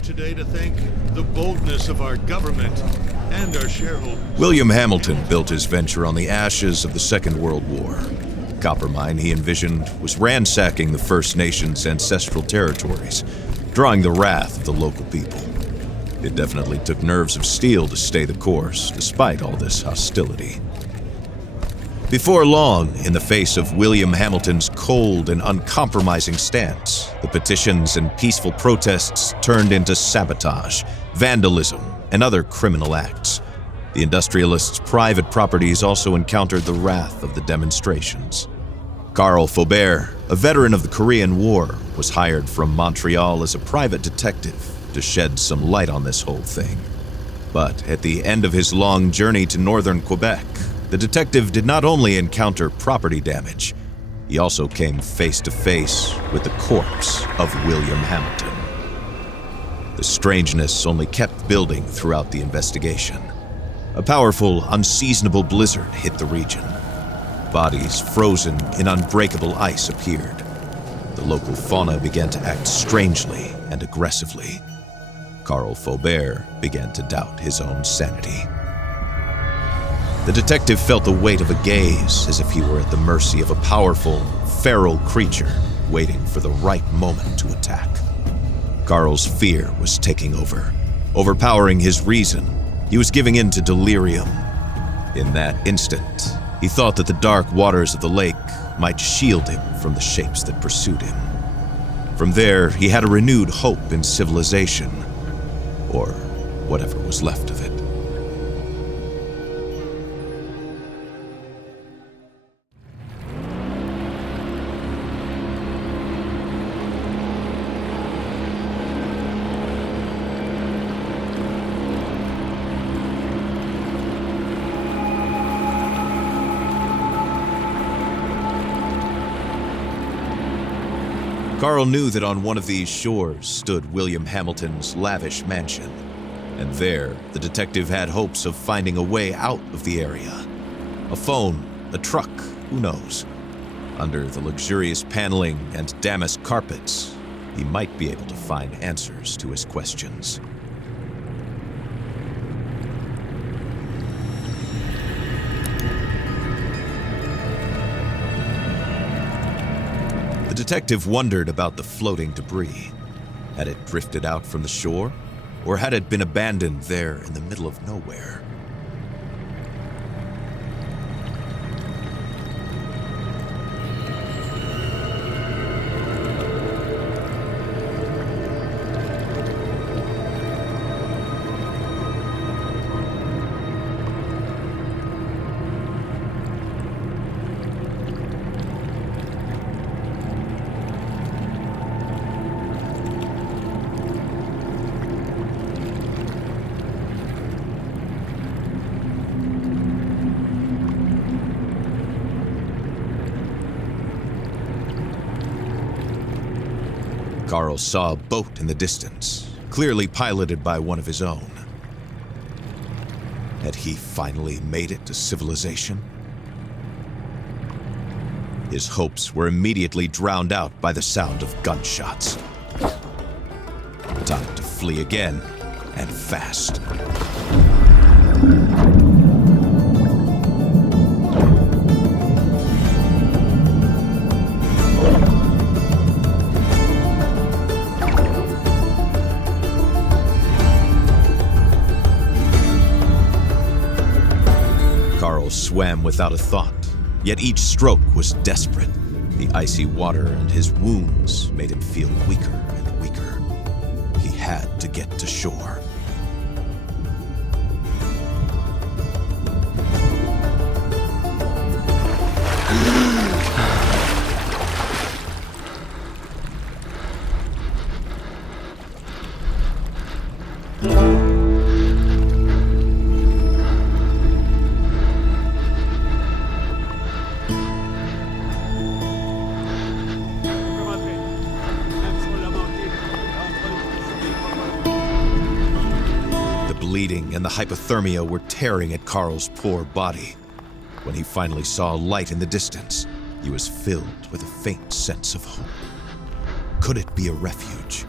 alive today to thank the boldness of our government and our shareholders. William Hamilton built his venture on the ashes of the Second World War. The copper mine he envisioned was ransacking the First Nations' ancestral territories, drawing the wrath of the local people. It definitely took nerves of steel to stay the course, despite all this hostility. Before long, in the face of William Hamilton's cold and uncompromising stance, the petitions and peaceful protests turned into sabotage, vandalism, and other criminal acts. The industrialists' private properties also encountered the wrath of the demonstrations. Carl Faubert, a veteran of the Korean War, was hired from Montreal as a private detective to shed some light on this whole thing. But at the end of his long journey to northern Quebec, the detective did not only encounter property damage, he also came face to face with the corpse of William Hamilton. The strangeness only kept building throughout the investigation. A powerful, unseasonable blizzard hit the region. Bodies frozen in unbreakable ice appeared. The local fauna began to act strangely and aggressively. Carl Faubert began to doubt his own sanity. The detective felt the weight of a gaze, as if he were at the mercy of a powerful, feral creature waiting for the right moment to attack. Carl's fear was taking over, overpowering his reason. He was giving in to delirium. In that instant, he thought that the dark waters of the lake might shield him from the shapes that pursued him. From there, he had a renewed hope in civilization, or whatever was left of it. Carl knew that on one of these shores stood William Hamilton's lavish mansion, and there the detective had hopes of finding a way out of the area. A phone, a truck, who knows? Under the luxurious paneling and damask carpets, he might be able to find answers to his questions. The detective wondered about the floating debris. Had it drifted out from the shore, or had it been abandoned there in the middle of nowhere? Carl saw a boat in the distance, clearly piloted by one of his own. Had he finally made it to civilization? His hopes were immediately drowned out by the sound of gunshots. Time to flee again, and fast. Carl swam without a thought, yet each stroke was desperate. The icy water and his wounds made him feel weaker and weaker. He had to get to shore. Bleeding and the hypothermia were tearing at Carl's poor body. When he finally saw a light in the distance, he was filled with a faint sense of hope. Could it be a refuge?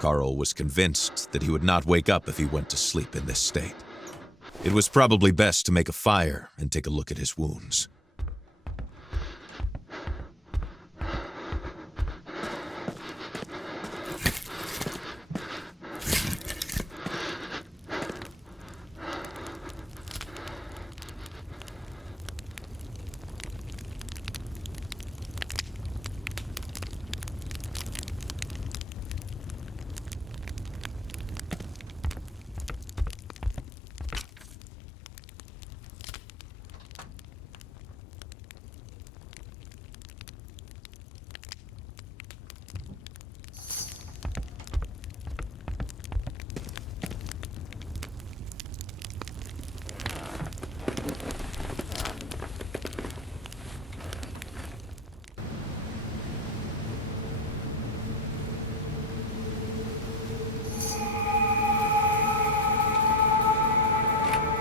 Carl was convinced that he would not wake up if he went to sleep in this state. It was probably best to make a fire and take a look at his wounds.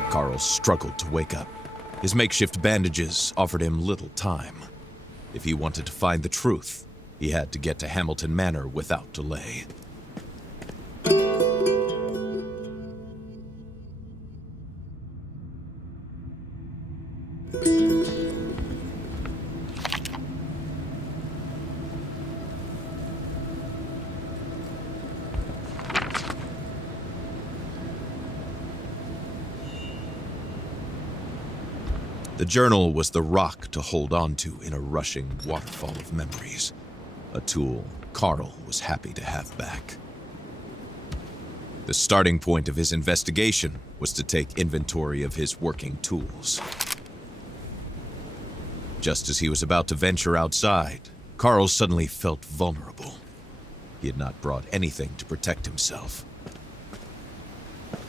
Carl struggled to wake up. His makeshift bandages offered him little time. If he wanted to find the truth, he had to get to Hamilton Manor without delay. The journal was the rock to hold on to in a rushing waterfall of memories, a tool Carl was happy to have back. The starting point of his investigation was to take inventory of his working tools. Just as he was about to venture outside, Carl suddenly felt vulnerable. He had not brought anything to protect himself.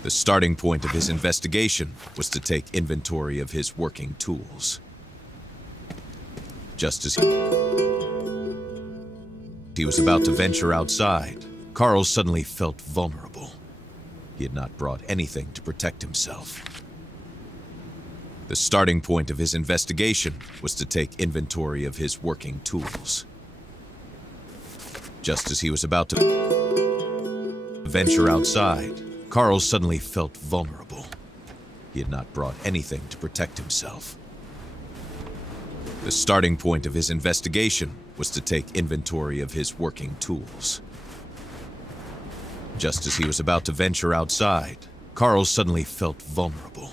The starting point of his investigation was to take inventory of his working tools. Just as he was about to venture outside, Carl suddenly felt vulnerable. He had not brought anything to protect himself. The starting point of his investigation was to take inventory of his working tools. Just as he was about to venture outside, Carl suddenly felt vulnerable. He had not brought anything to protect himself. The starting point of his investigation was to take inventory of his working tools. Just as he was about to venture outside, Carl suddenly felt vulnerable.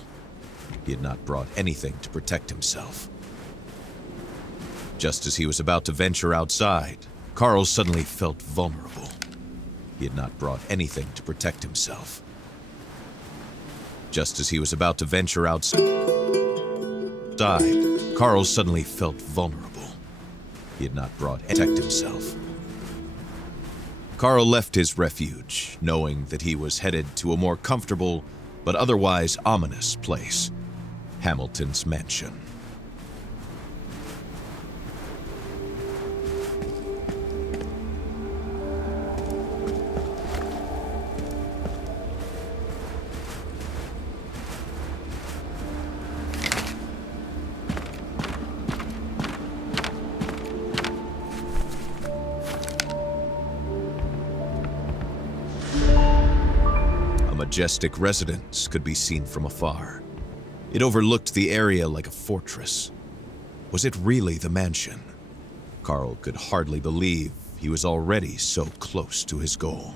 He had not brought anything to protect himself. Just as he was about to venture outside, Carl suddenly felt vulnerable. He had not brought anything to protect himself. Just as he was about to venture outside, Carl suddenly felt vulnerable. He had not brought to protect himself. Carl left his refuge, knowing that he was headed to a more comfortable but otherwise ominous place, Hamilton's mansion. A majestic residence could be seen from afar. It overlooked the area like a fortress. Was it really the mansion? Carl could hardly believe he was already so close to his goal.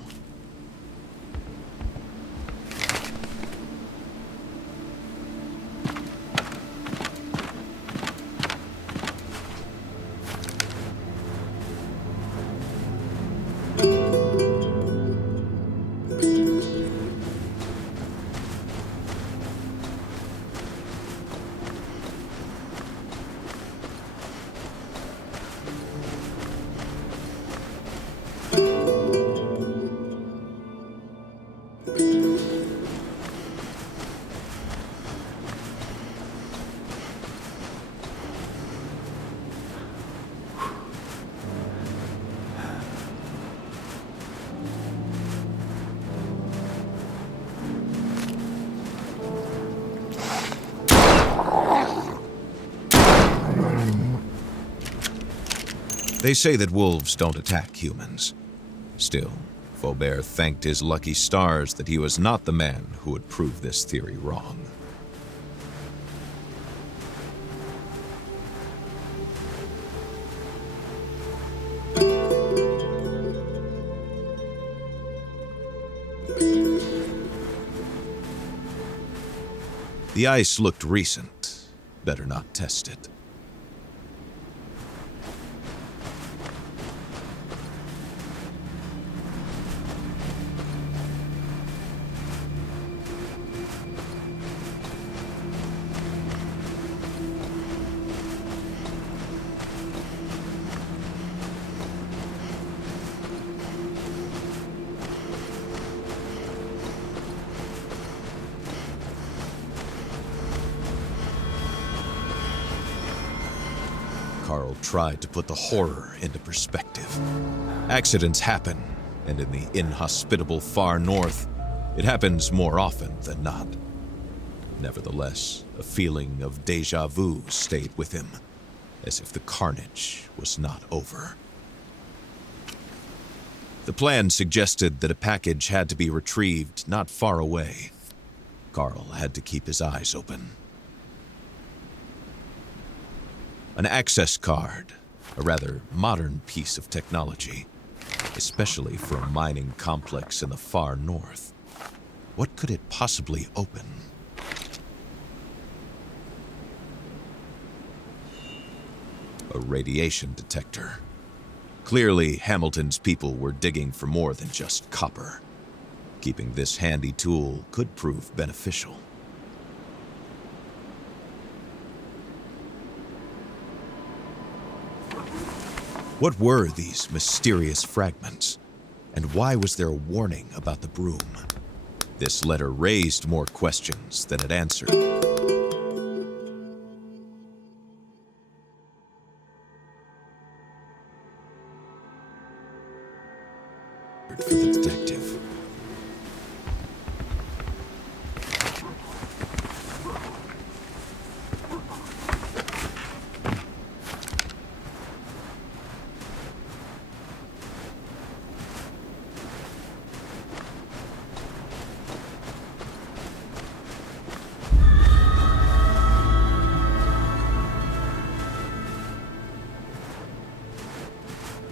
They say that wolves don't attack humans. Still, Faubert thanked his lucky stars that he was not the man who would prove this theory wrong. The ice looked recent. Better not test it. Carl tried to put the horror into perspective. Accidents happen, and in the inhospitable far north, it happens more often than not. Nevertheless, a feeling of déjà vu stayed with him, as if the carnage was not over. The plan suggested that a package had to be retrieved not far away. Carl had to keep his eyes open. An access card, a rather modern piece of technology, especially for a mining complex in the far north. What could it possibly open? A radiation detector. Clearly, Hamilton's people were digging for more than just copper. Keeping this handy tool could prove beneficial. What were these mysterious fragments? And why was there a warning about the Brume? This letter raised more questions than it answered. For the detective.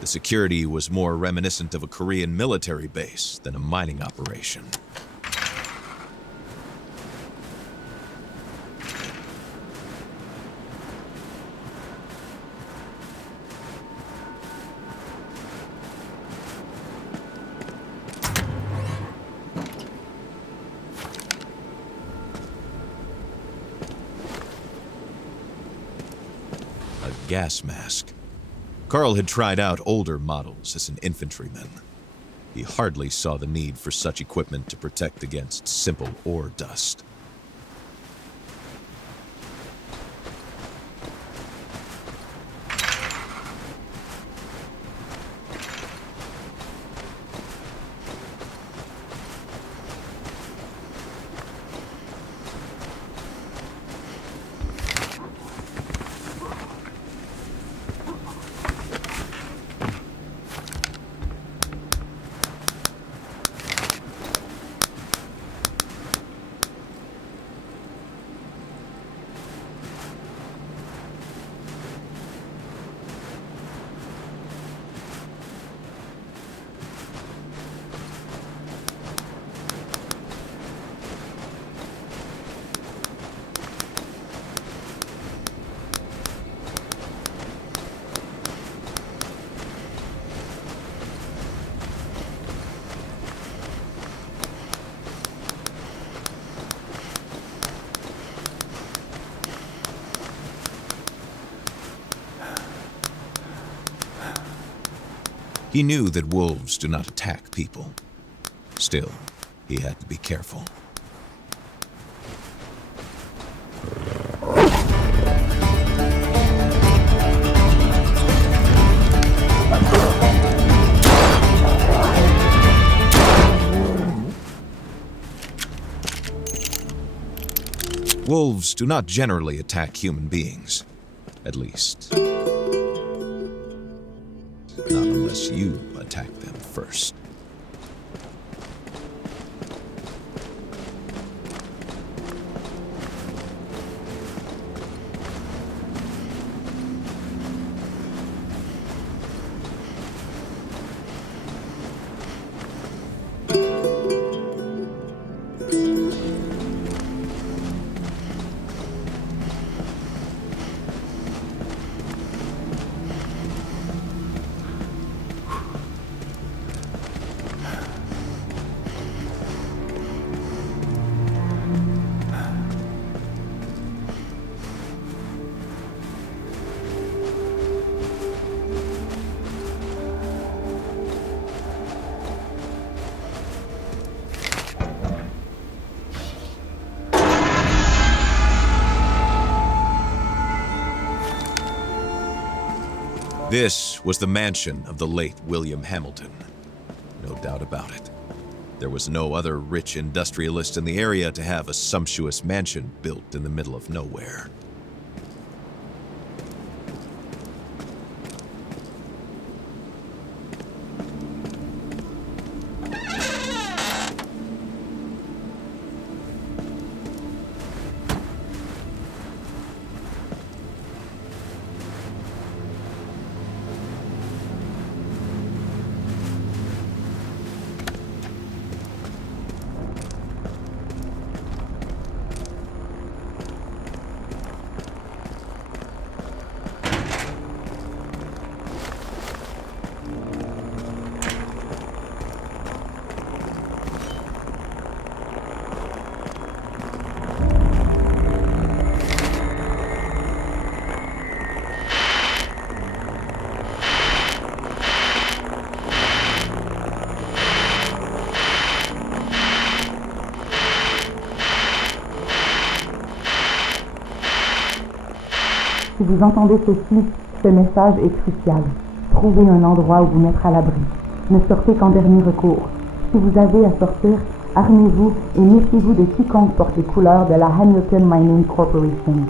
The security was more reminiscent of a Korean military base than a mining operation. A gas mask. Carl had tried out older models as an infantryman. He hardly saw the need for such equipment to protect against simple ore dust. He knew that wolves do not attack people. Still, he had to be careful. Wolves do not generally attack human beings. At least, not unless you attack them first. This was the mansion of the late William Hamilton. No doubt about it. There was no other rich industrialist in the area to have a sumptuous mansion built in the middle of nowhere. Si vous entendez ceci, ce message est crucial. Trouvez un endroit où vous mettre à l'abri. Ne sortez qu'en dernier recours. Si vous avez à sortir, armez-vous et méfiez-vous de quiconque porte les couleurs de la Hamilton Mining Corporation.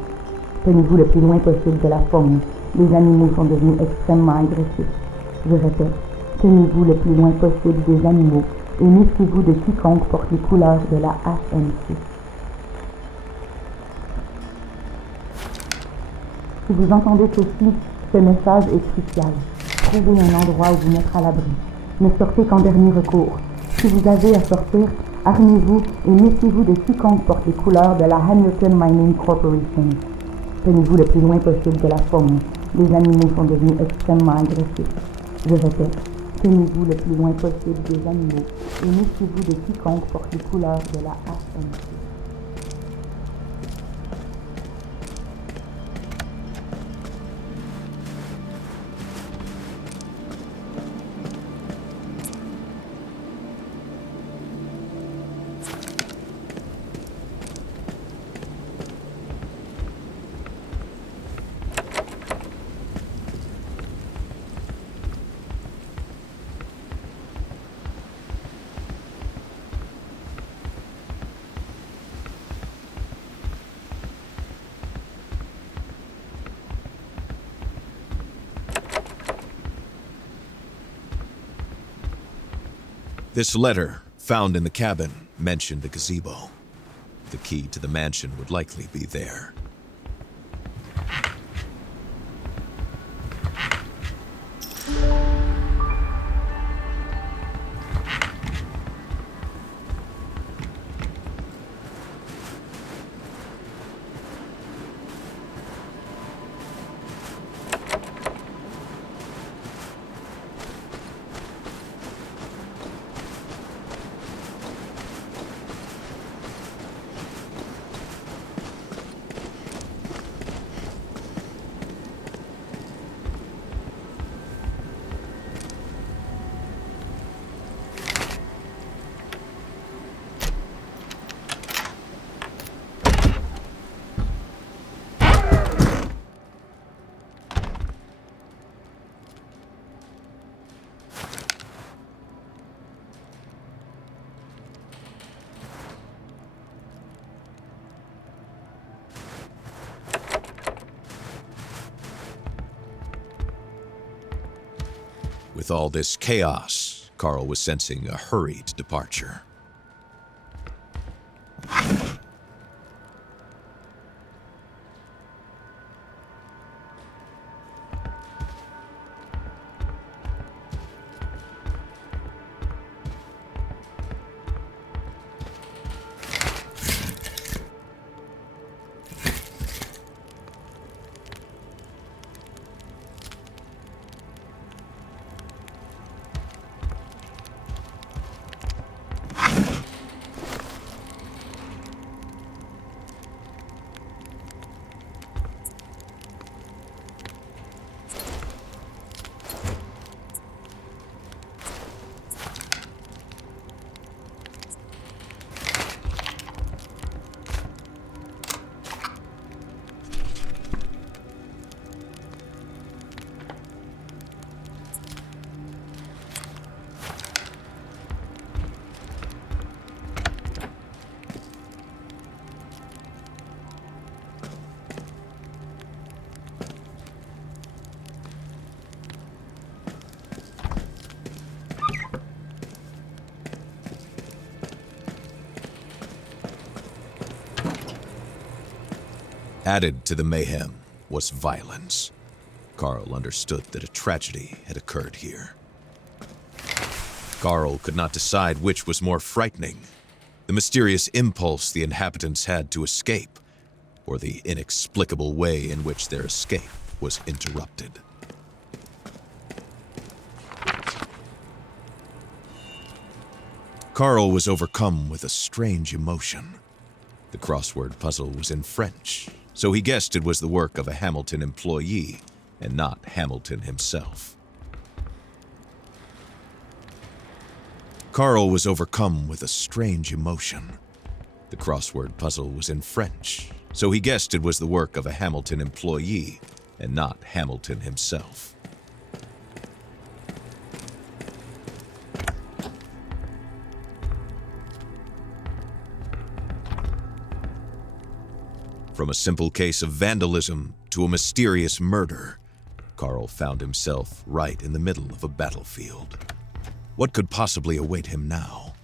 Tenez-vous le plus loin possible de la faune. Les animaux sont devenus extrêmement agressifs. Je répète, tenez-vous le plus loin possible des animaux et méfiez-vous de quiconque porte les couleurs de la HMC. Si vous entendez ceci, ce message est crucial. Trouvez un endroit où vous mettre à l'abri. Ne sortez qu'en dernier recours. Si vous avez à sortir, armez-vous et méfiez-vous de quiconque porte les couleurs de la Hamilton Mining Corporation. Tenez-vous le plus loin possible de la faune. Les animaux sont devenus extrêmement agressifs. Je répète, tenez-vous le plus loin possible des animaux et méfiez-vous de quiconque porte les couleurs de la HMC. This letter, found in the cabin, mentioned a gazebo. The key to the mansion would likely be there. With all this chaos, Carl was sensing a hurried departure. Added to the mayhem was violence. Carl understood that a tragedy had occurred here. Carl could not decide which was more frightening, the mysterious impulse the inhabitants had to escape, or the inexplicable way in which their escape was interrupted. Carl was overcome with a strange emotion. The crossword puzzle was in French, so he guessed it was the work of a Hamilton employee and not Hamilton himself. Carl was overcome with a strange emotion. The crossword puzzle was in French, so he guessed it was the work of a Hamilton employee and not Hamilton himself. From a simple case of vandalism to a mysterious murder, Carl found himself right in the middle of a battlefield. What could possibly await him now?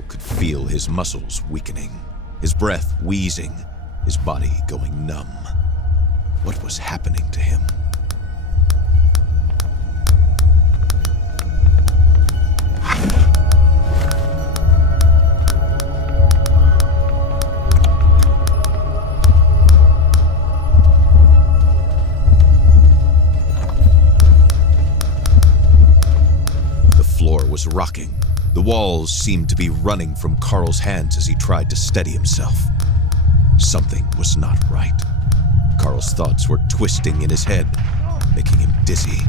Carl could feel his muscles weakening, his breath wheezing, his body going numb. What was happening to him? The floor was rocking. The walls seemed to be running from Carl's hands as he tried to steady himself. Something was not right. Carl's thoughts were twisting in his head, making him dizzy.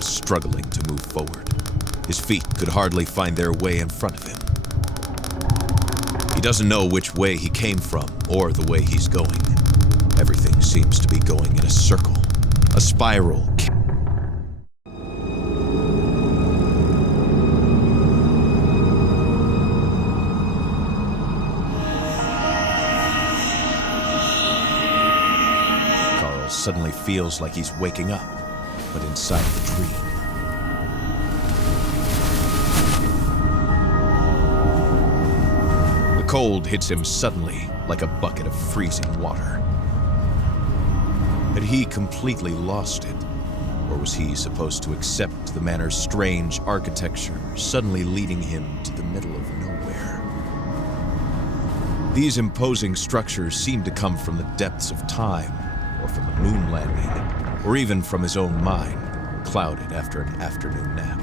Struggling to move forward. His feet could hardly find their way in front of him. He doesn't know which way he came from or the way he's going. Everything seems to be going in a circle, a spiral. Carl suddenly feels like he's waking up, but inside the dream. The cold hits him suddenly, like a bucket of freezing water. Had he completely lost it? Or was he supposed to accept the manor's strange architecture, suddenly leading him to the middle of nowhere? These imposing structures seem to come from the depths of time, or from a moon landing, or even from his own mind, clouded after an afternoon nap.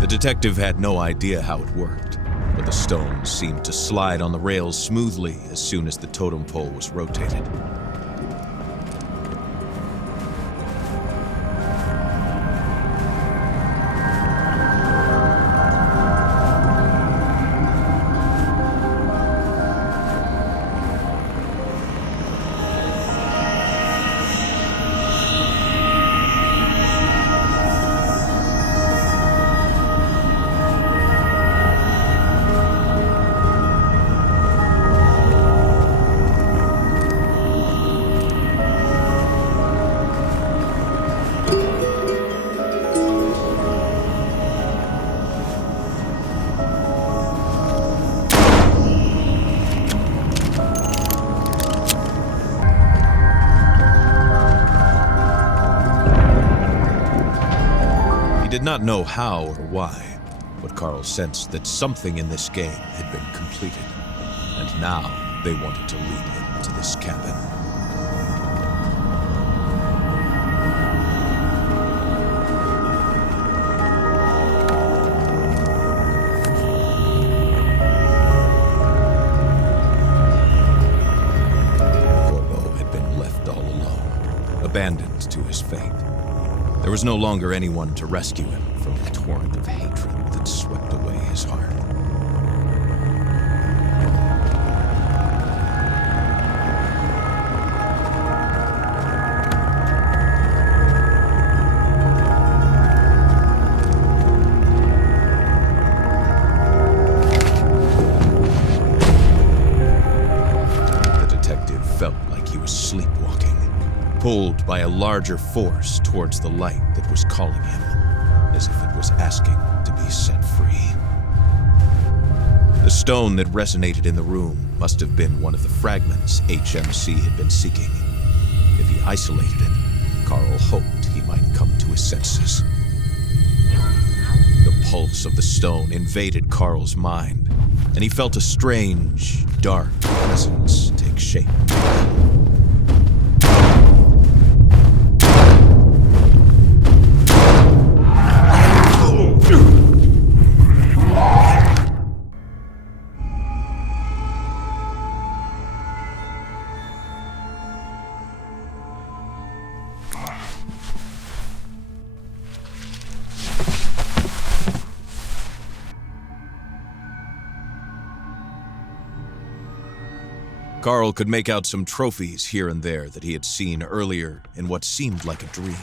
The detective had no idea how it worked, but the stones seemed to slide on the rails smoothly as soon as the totem pole was rotated. did not know how or why, but Carl sensed that something in this game had been completed, and now they wanted to lead him to this cabin. Abandoned to his fate. There was no longer anyone to rescue him from the torrent of hatred that swept away his heart. The detective felt like he was sleepwalking, pulled by a larger force towards the light that was calling him, as if it was asking to be set free. The stone that resonated in the room must have been one of the fragments HMC had been seeking. If he isolated it, Carl hoped he might come to his senses. The pulse of the stone invaded Carl's mind, and he felt a strange, dark presence take shape. Carl could make out some trophies here and there that he had seen earlier in what seemed like a dream.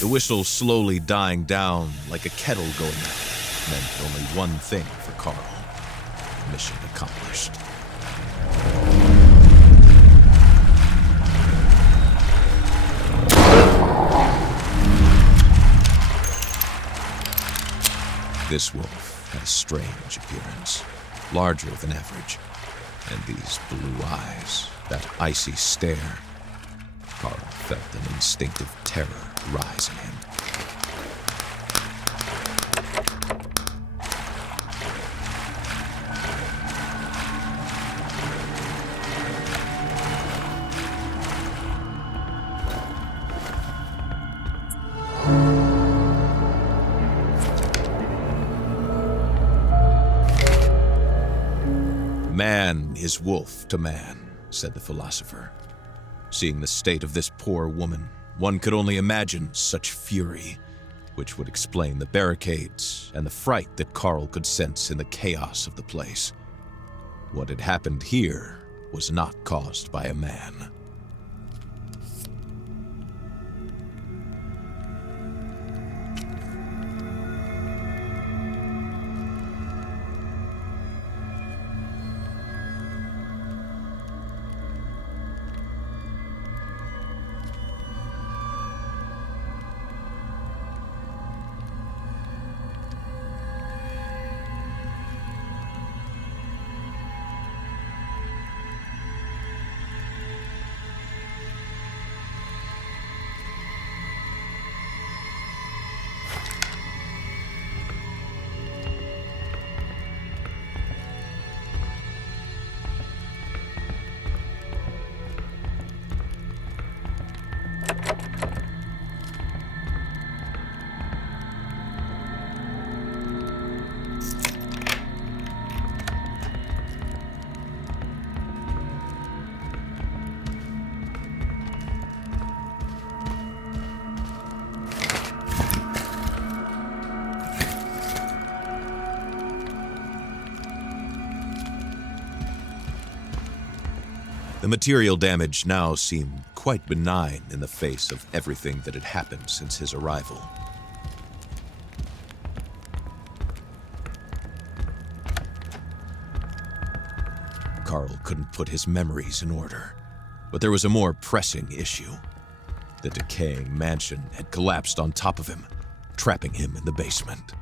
The whistle slowly dying down like a kettle going out meant only one thing for Carl. mission accomplished. This wolf had a strange appearance, larger than average, and these blue eyes, that icy stare. Carl felt an instinctive terror rise in him. Man is wolf to man, said the philosopher. Seeing the state of this poor woman, one could only imagine such fury, which would explain the barricades and the fright that Carl could sense in the chaos of the place. What had happened here was not caused by a man. The material damage now seemed quite benign in the face of everything that had happened since his arrival. Carl couldn't put his memories in order, but there was a more pressing issue. The decaying mansion had collapsed on top of him, trapping him in the basement.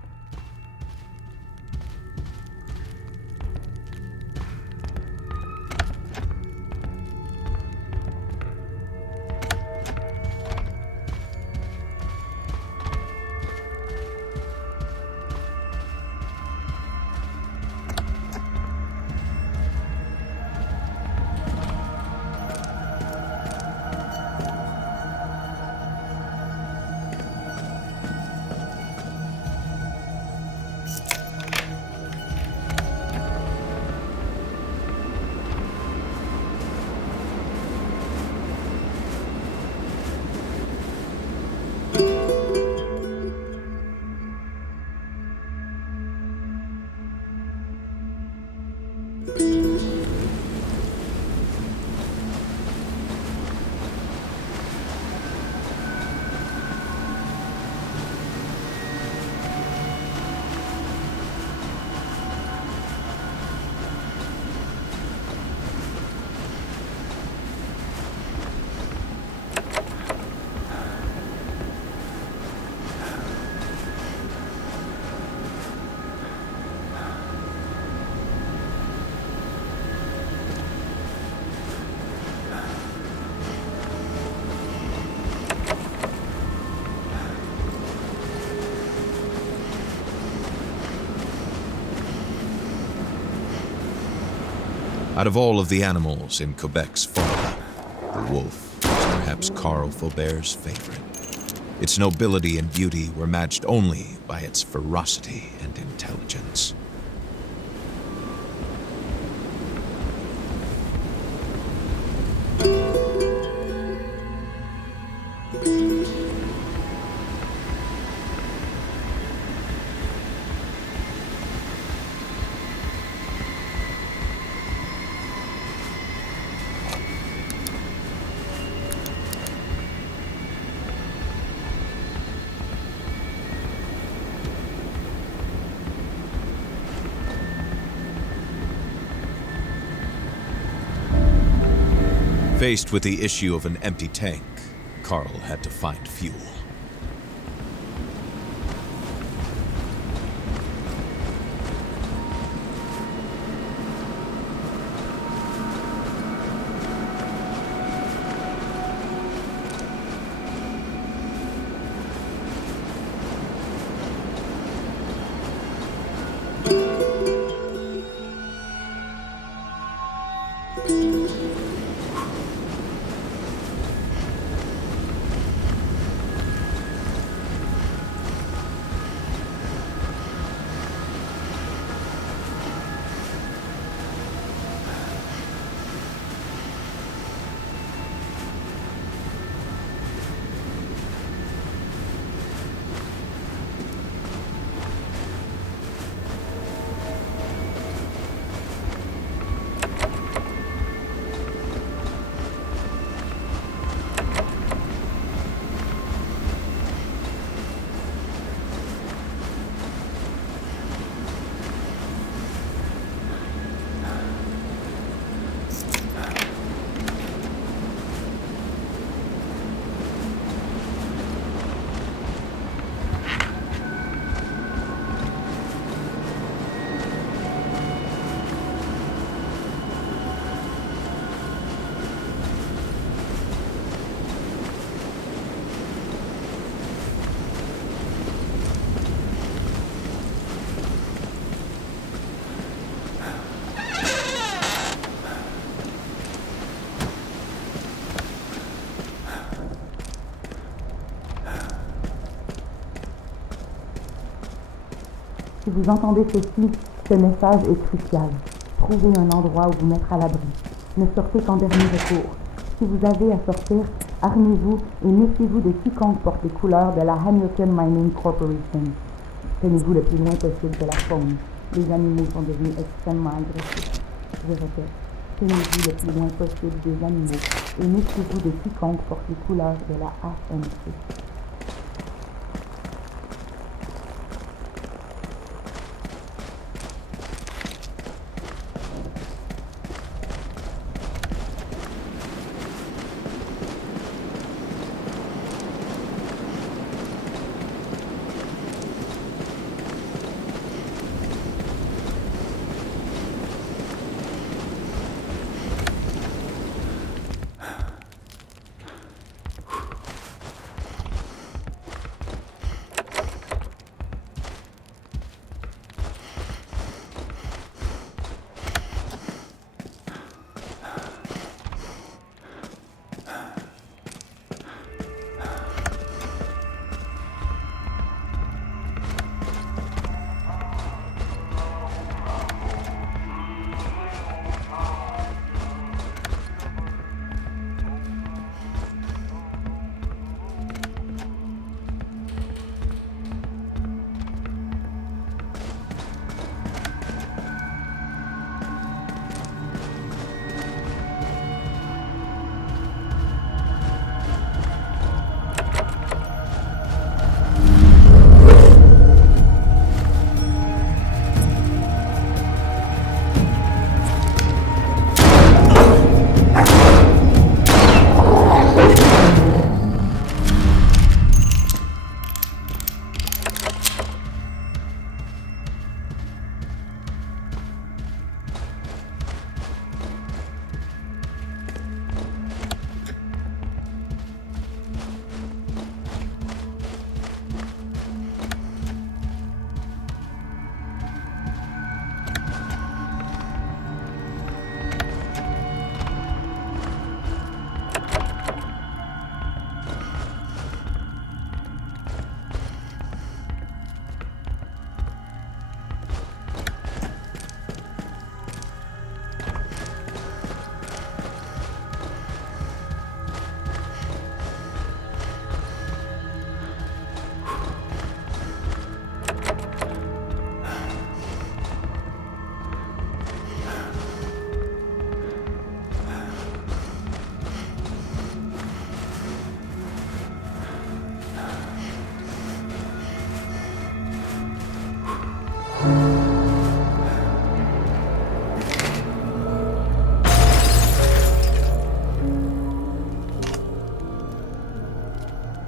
Out of all of the animals in Quebec's fauna, the wolf was perhaps Carl Faubert's favorite. Its nobility and beauty were matched only by its ferocity and intelligence. Faced with the issue of an empty tank, Carl had to find fuel. Si vous entendez ceci, ce message est crucial. Trouvez un endroit où vous mettre à l'abri. Ne sortez qu'en dernier recours. Si vous avez à sortir, armez-vous et méfiez-vous de quiconque porte les couleurs de la Hamilton Mining Corporation. Tenez-vous le plus loin possible de la faune. Les animaux sont devenus extrêmement agressifs. Je répète, tenez-vous le plus loin possible des animaux et méfiez-vous de quiconque porte les couleurs de la HMC.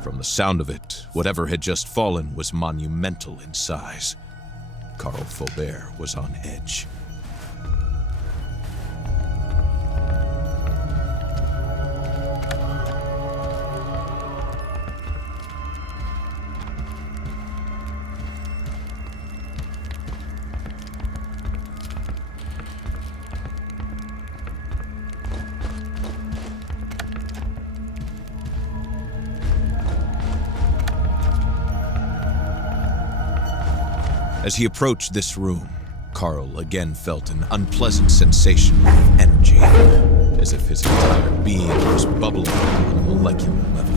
From the sound of it, whatever had just fallen was monumental in size. Carl Faubert was on edge. As he approached this room, Carl again felt an unpleasant sensation of energy, as if his entire being was bubbling on a molecular level.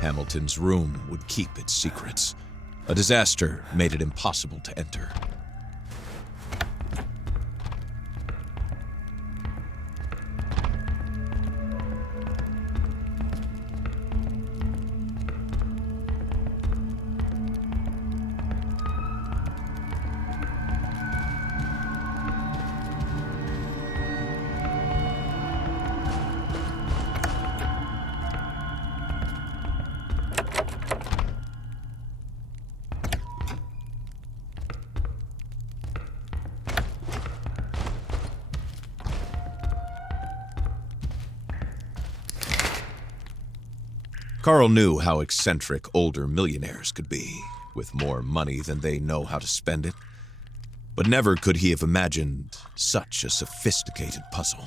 Hamilton's room would keep its secrets. A disaster made it impossible to enter. Carl knew how eccentric older millionaires could be, with more money than they know how to spend it. But never could he have imagined such a sophisticated puzzle.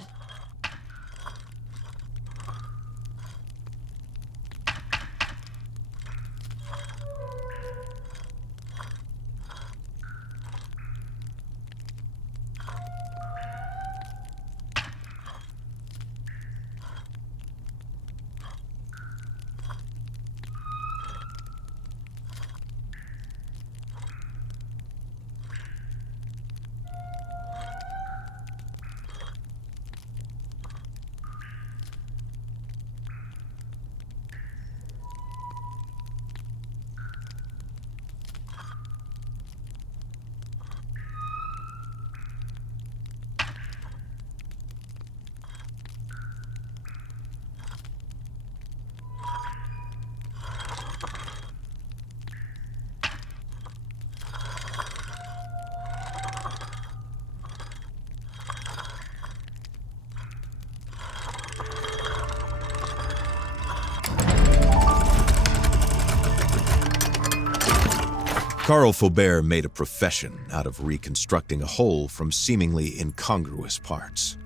Carl Faubert made a profession out of reconstructing a whole from seemingly incongruous parts.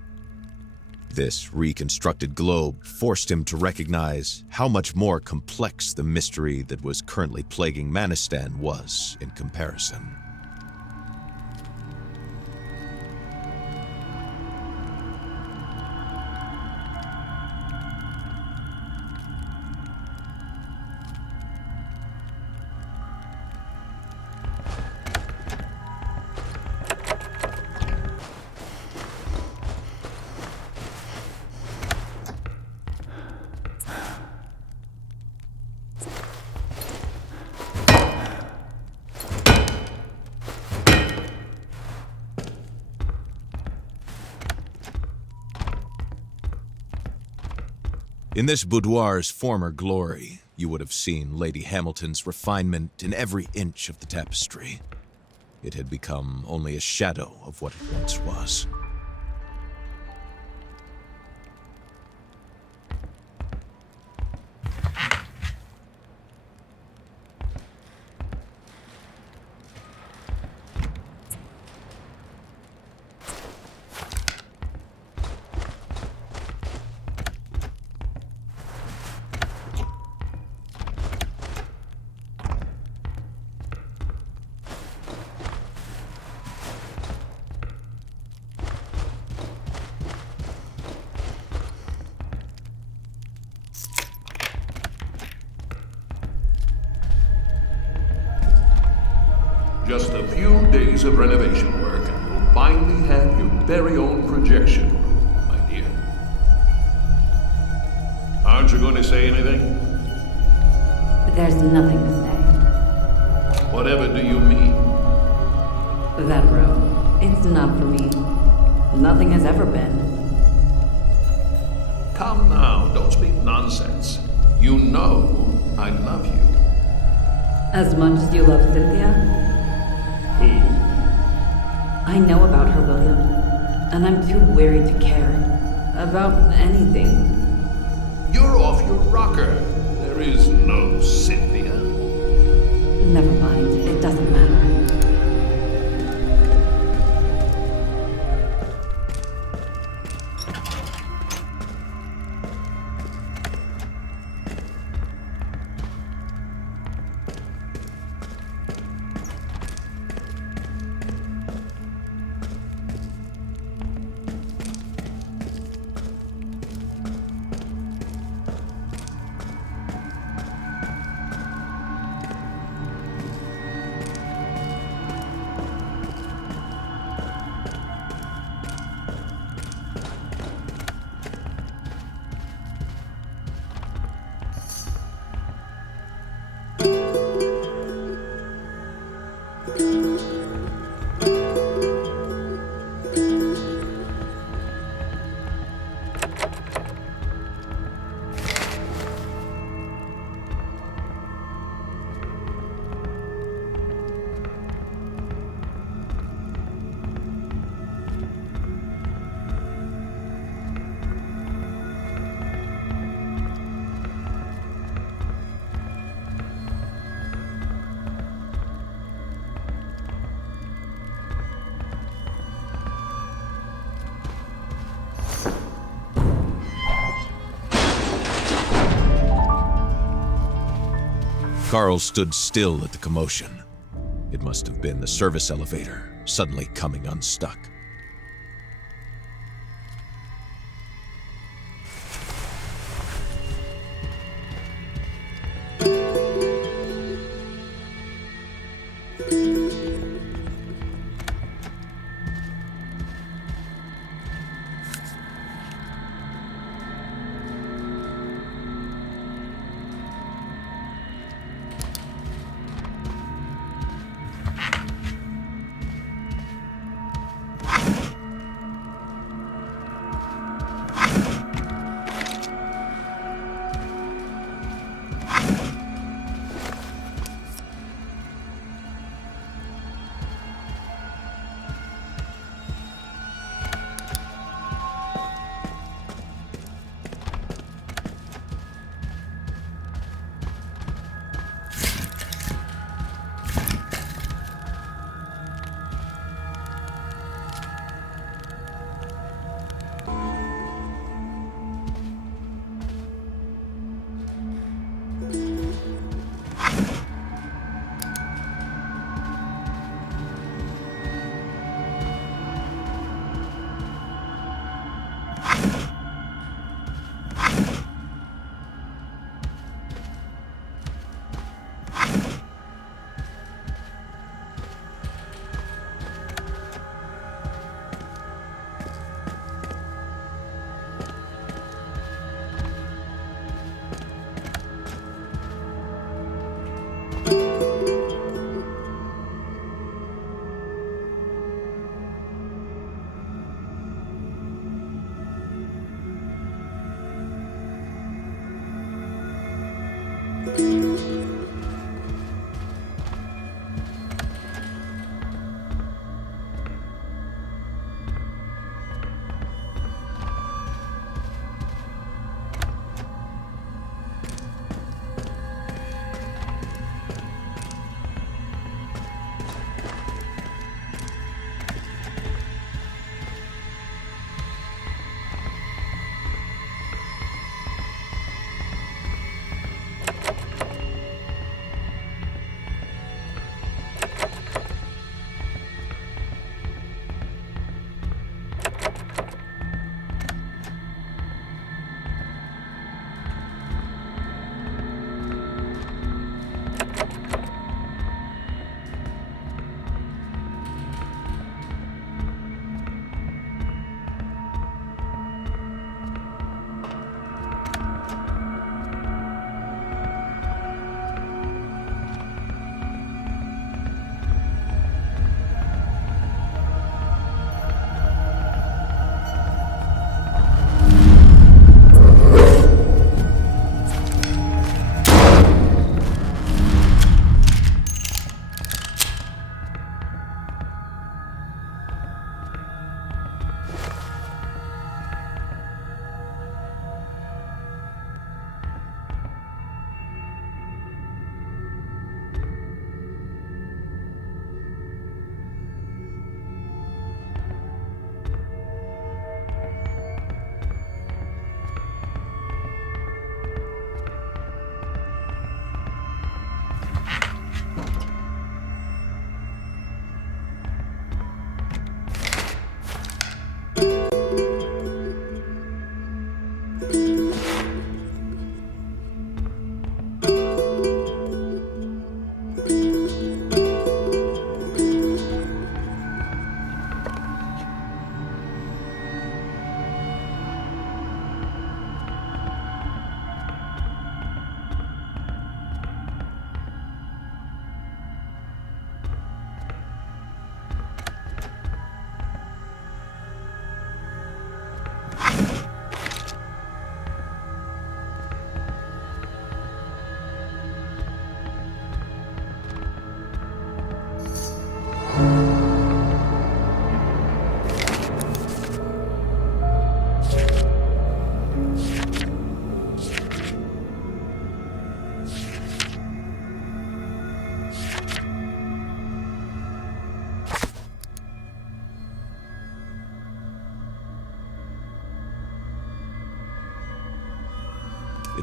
This reconstructed globe forced him to recognize how much more complex the mystery that was currently plaguing Manistan was in comparison. In this boudoir's former glory, you would have seen Lady Hamilton's refinement in every inch of the tapestry. It had become only a shadow of what it once was. Just a few days of renovation work and you'll finally have your very own projection room, my dear. Aren't you going to say anything? There's nothing to say. Whatever do you mean? That room, it's not for me. Nothing has ever been. Come now, don't speak nonsense. You know I love you. As much as you love Cynthia? Who? I know about her, William. And I'm too weary to care. About anything. You're off your rocker. There is no Cynthia. Never mind, it doesn't matter. Carl stood still at the commotion. It must have been the service elevator suddenly coming unstuck.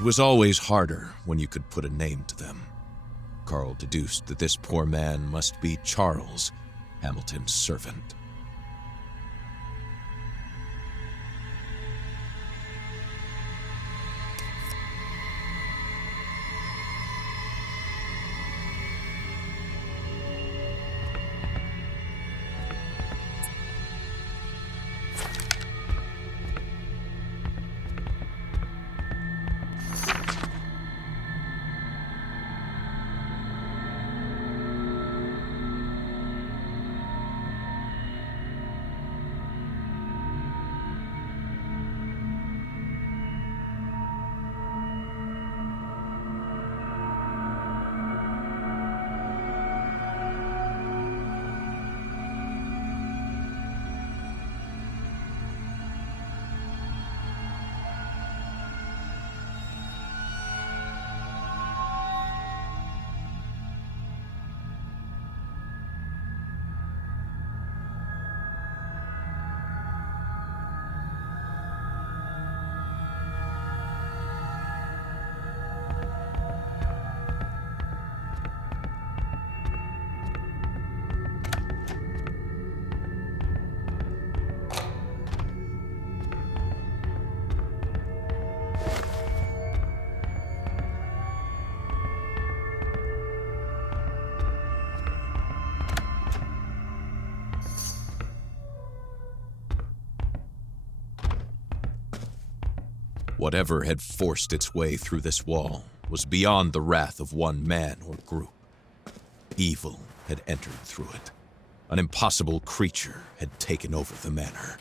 It was always harder when you could put a name to them. Carl deduced that this poor man must be Charles, Hamilton's servant. Whatever had forced its way through this wall was beyond the wrath of one man or group. Evil had entered through it. An impossible creature had taken over the manor.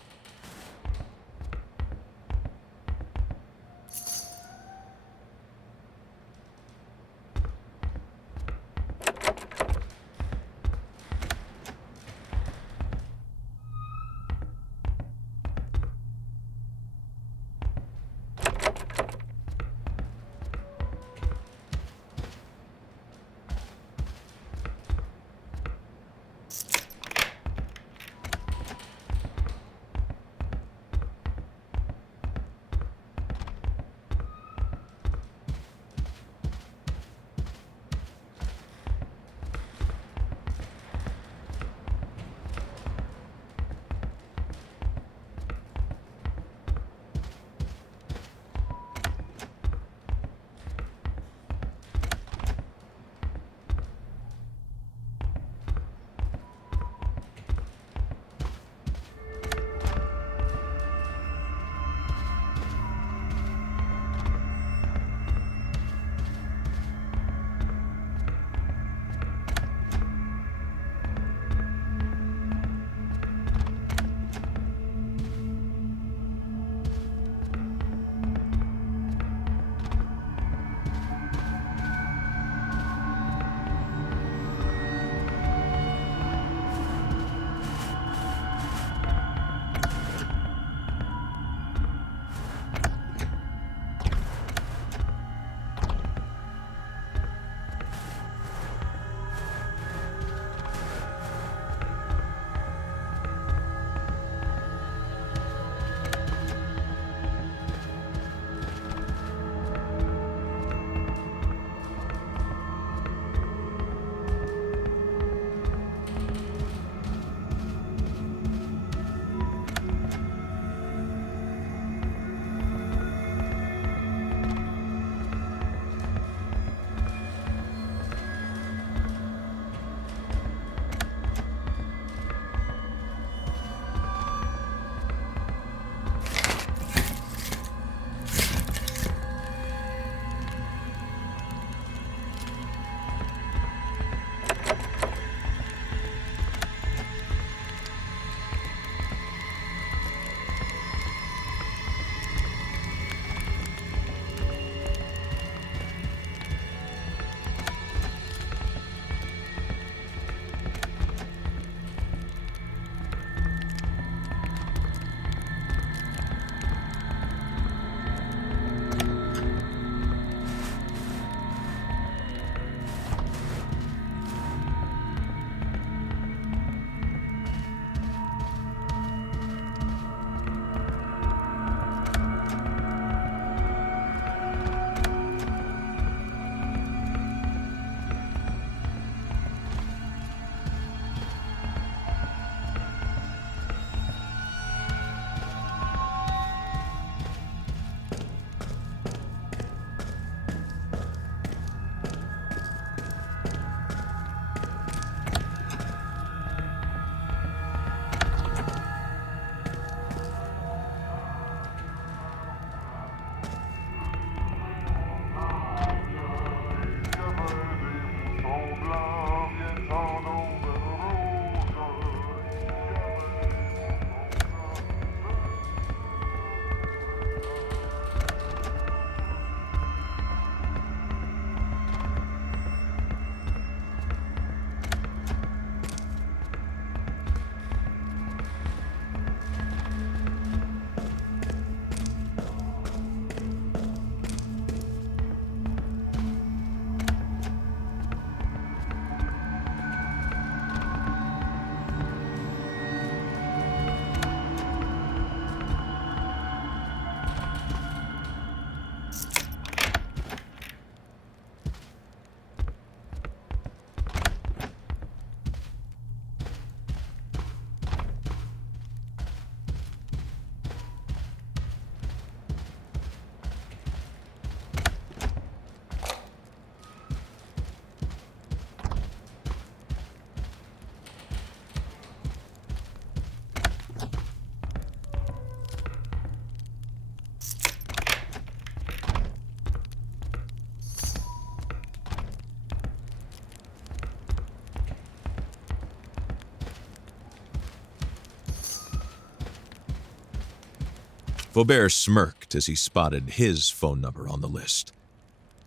Faubert smirked as he spotted his phone number on the list.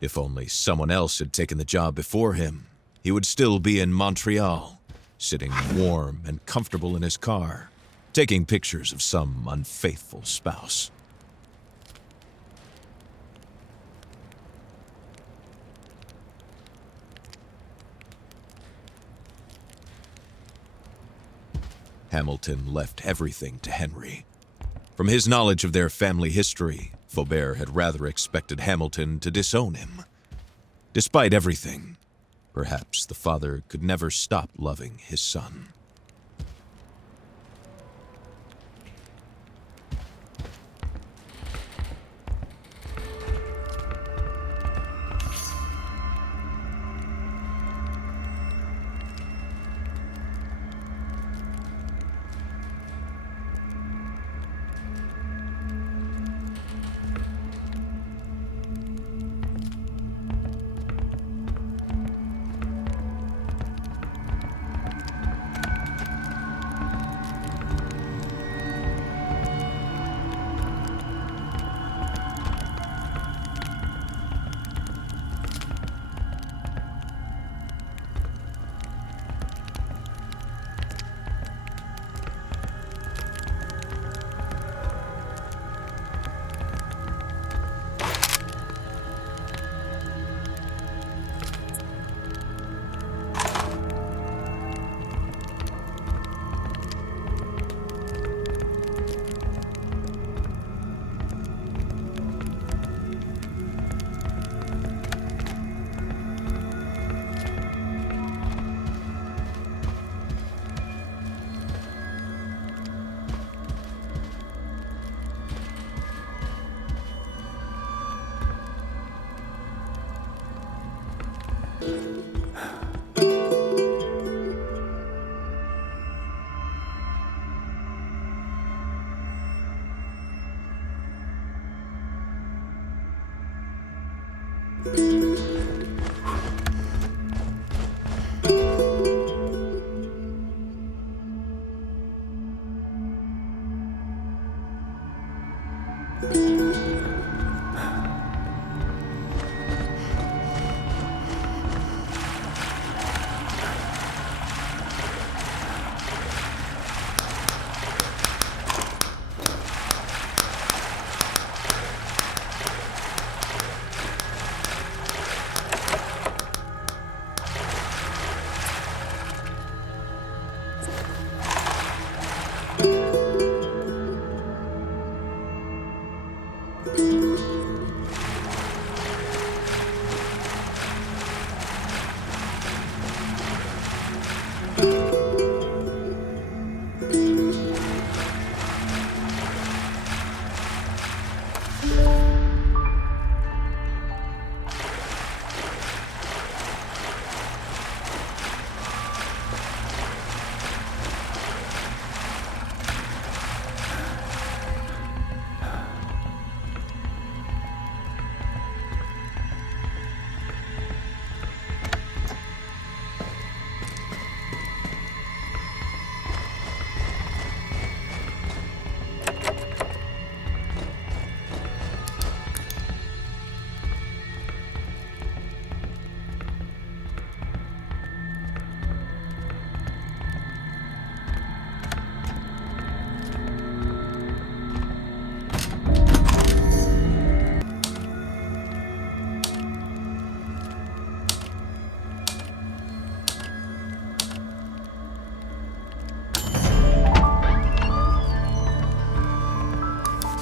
If only someone else had taken the job before him, he would still be in Montreal, sitting warm and comfortable in his car, taking pictures of some unfaithful spouse. Hamilton left everything to Henry. From his knowledge of their family history, Faubert had rather expected Hamilton to disown him. Despite everything, perhaps the father could never stop loving his son.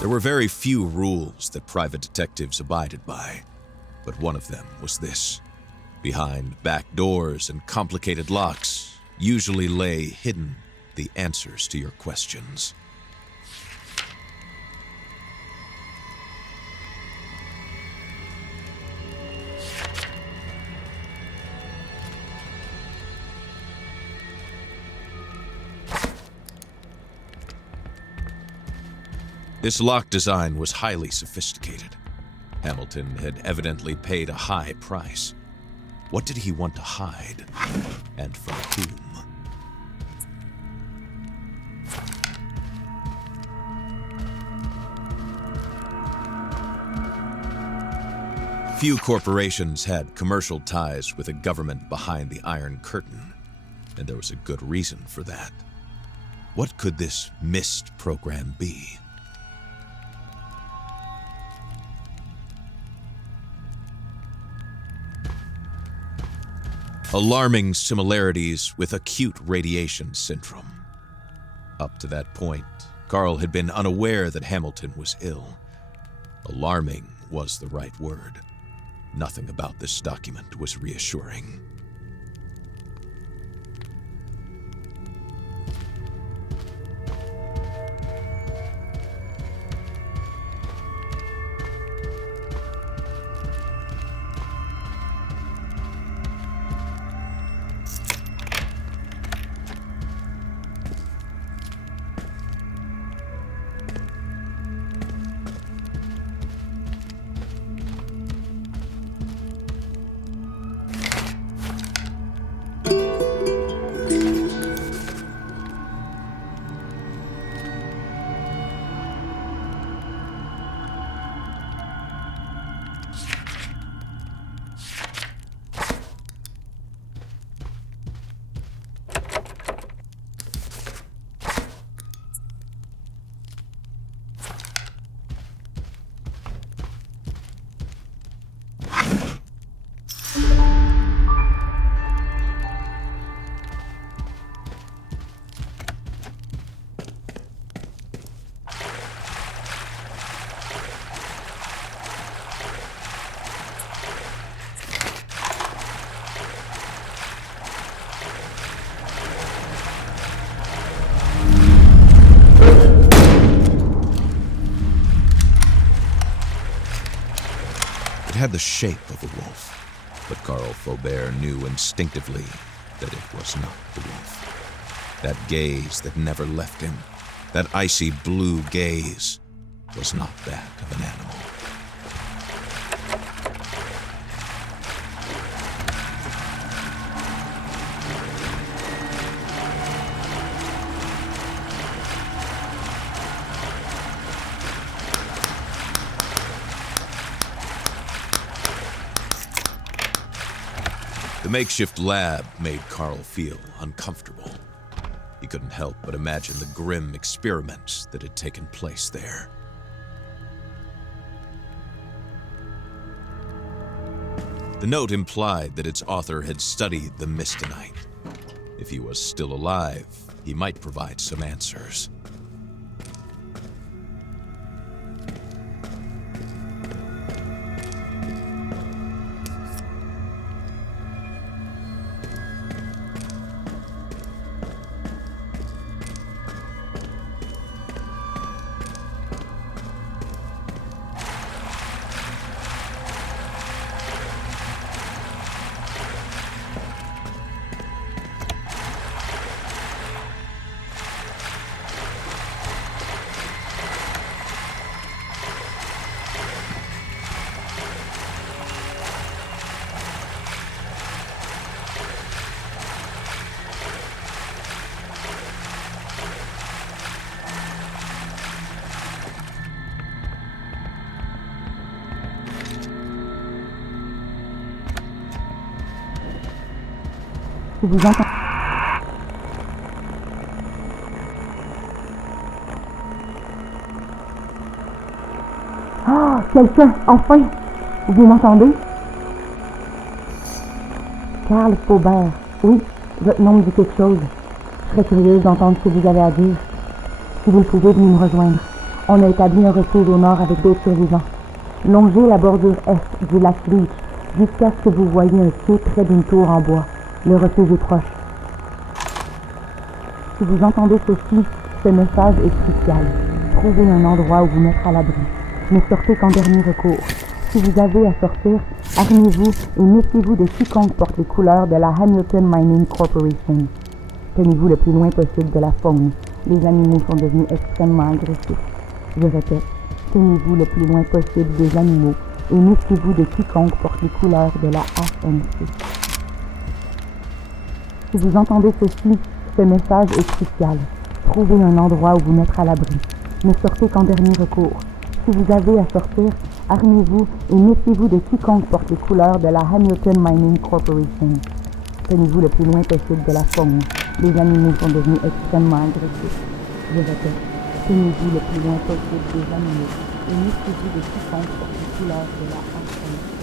There were very few rules that private detectives abided by, but one of them was this. Behind back doors and complicated locks usually lay hidden the answers to your questions. This lock design was highly sophisticated. Hamilton had evidently paid a high price. What did he want to hide? And from whom? Few corporations had commercial ties with a government behind the Iron Curtain, and there was a good reason for that. What could this MIST program be? Alarming similarities with acute radiation syndrome. Up to that point, Carl had been unaware that Hamilton was ill. Alarming was the right word. Nothing about this document was reassuring. It had the shape of a wolf, but Carl Faubert knew instinctively that it was not the wolf. That gaze that never left him, that icy blue gaze, was not that of an animal. The makeshift lab made Carl feel uncomfortable. He couldn't help but imagine the grim experiments that had taken place there. The note implied that its author had studied the Mistonite. If he was still alive, he might provide some answers. Si vous entendez... Ah, quelqu'un, enfin! Vous m'entendez? Carl Faubert. Oui, votre nom me dit quelque chose. Je serais curieuse d'entendre ce que vous avez à dire. Si vous le pouvez, venez me rejoindre. On a établi un refuge au nord avec d'autres survivants. Longez la bordure est du lac Leech jusqu'à ce que vous voyez un quai près d'une tour en bois. Le refuge est proche. Si vous entendez ceci, ce message est crucial. Trouvez un endroit où vous mettre à l'abri. Ne sortez qu'en dernier recours. Si vous avez à sortir, armez-vous et méfiez-vous de quiconque porte les couleurs de la Hamilton Mining Corporation. Tenez-vous le plus loin possible de la faune. Les animaux sont devenus extrêmement agressifs. Je répète, tenez-vous le plus loin possible des animaux et méfiez-vous de quiconque porte les couleurs de la ANC. Si vous entendez ceci, ce message est crucial. Trouvez un endroit où vous mettre à l'abri. Ne sortez qu'en dernier recours. Si vous avez à sortir, Armez-vous et méfiez-vous de quiconque porte les couleurs de la Hamilton Mining Corporation. Tenez-vous le plus loin possible de la faune. Les animaux sont devenus extrêmement agressifs. Je répète, tenez-vous le plus loin possible des animaux et méfiez-vous de quiconque porte les couleurs de la Hamilton.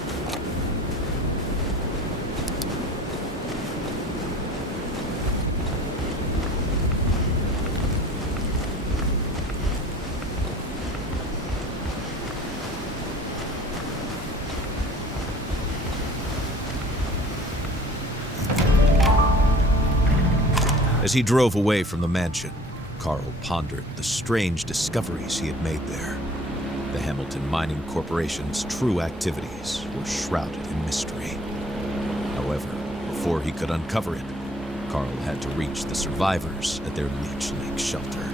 As he drove away from the mansion, Carl pondered the strange discoveries he had made there. The Hamilton Mining Corporation's true activities were shrouded in mystery. However, before he could uncover it, Carl had to reach the survivors at their Leech Lake shelter.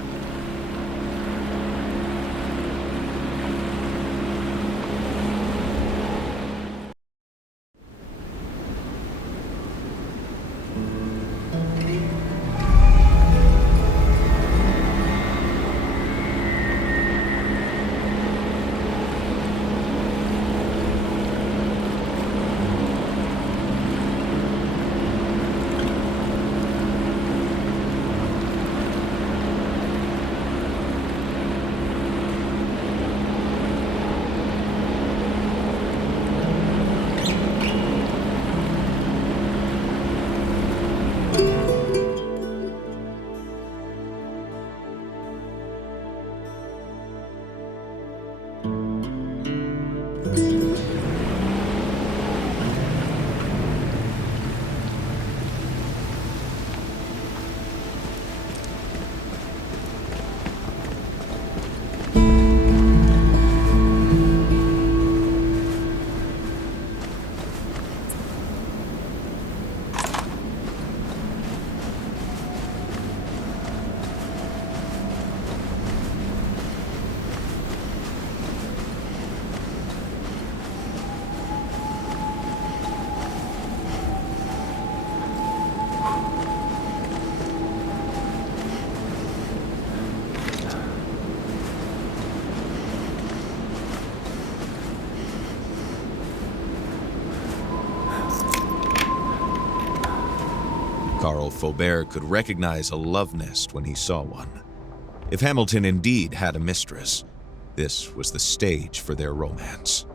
Carl Faubert could recognize a love nest when he saw one. If Hamilton indeed had a mistress, this was the stage for their romance.